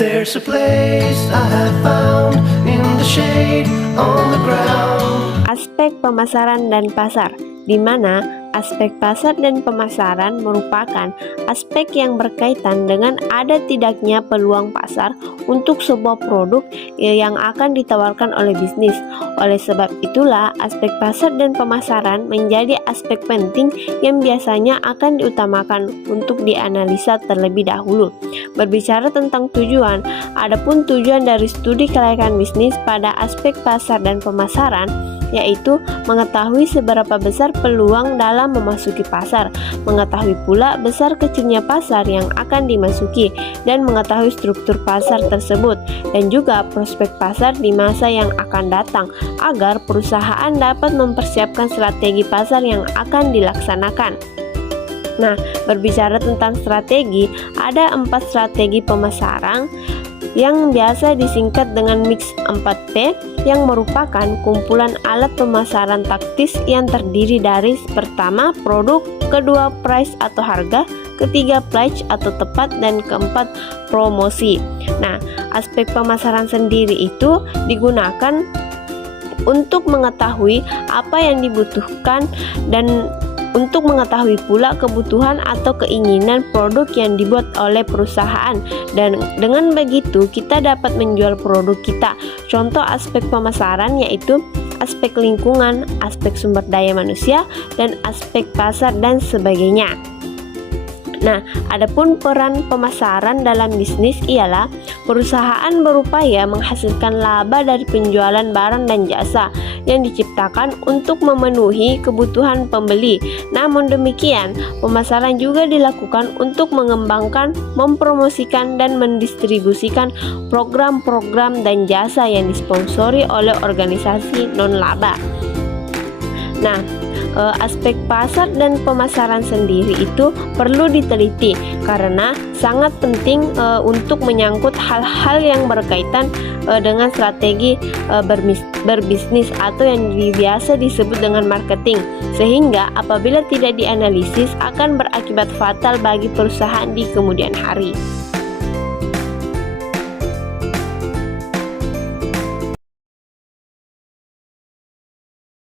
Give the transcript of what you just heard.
There's a place I have found in the shade on the ground. Aspek pemasaran dan pasar, di mana aspek pasar dan pemasaran merupakan aspek yang berkaitan dengan ada tidaknya peluang pasar untuk sebuah produk yang akan ditawarkan oleh bisnis. Oleh sebab itulah, aspek pasar dan pemasaran menjadi aspek penting yang biasanya akan diutamakan untuk dianalisa terlebih dahulu. Berbicara tentang tujuan, adapun tujuan dari studi kelayakan bisnis pada aspek pasar dan pemasaran yaitu mengetahui seberapa besar peluang dalam memasuki pasar, mengetahui pula besar kecilnya pasar yang akan dimasuki, dan mengetahui struktur pasar tersebut, dan juga prospek pasar di masa yang akan datang, agar perusahaan dapat mempersiapkan strategi pasar yang akan dilaksanakan. Nah, berbicara tentang strategi, ada 4 strategi pemasaran yang biasa disingkat dengan Mix 4P, yang merupakan kumpulan alat pemasaran taktis yang terdiri dari pertama produk, kedua price atau harga, ketiga pledge atau tepat, dan keempat promosi. Nah, aspek pemasaran sendiri itu digunakan untuk mengetahui apa yang dibutuhkan dan untuk mengetahui pula kebutuhan atau keinginan produk yang dibuat oleh perusahaan, dan dengan begitu kita dapat menjual produk kita. Contoh aspek pemasaran yaitu aspek lingkungan, aspek sumber daya manusia, dan aspek pasar dan sebagainya. Nah, adapun peran pemasaran dalam bisnis ialah perusahaan berupaya menghasilkan laba dari penjualan barang dan jasa yang diciptakan untuk memenuhi kebutuhan pembeli. Namun demikian, pemasaran juga dilakukan untuk mengembangkan, mempromosikan, dan mendistribusikan program-program dan jasa yang disponsori oleh organisasi non-laba. Nah, aspek pasar dan pemasaran sendiri itu perlu diteliti karena sangat penting untuk menyangkut hal-hal yang berkaitan dengan strategi berbisnis atau yang biasa disebut dengan marketing, sehingga apabila tidak dianalisis akan berakibat fatal bagi perusahaan di kemudian hari.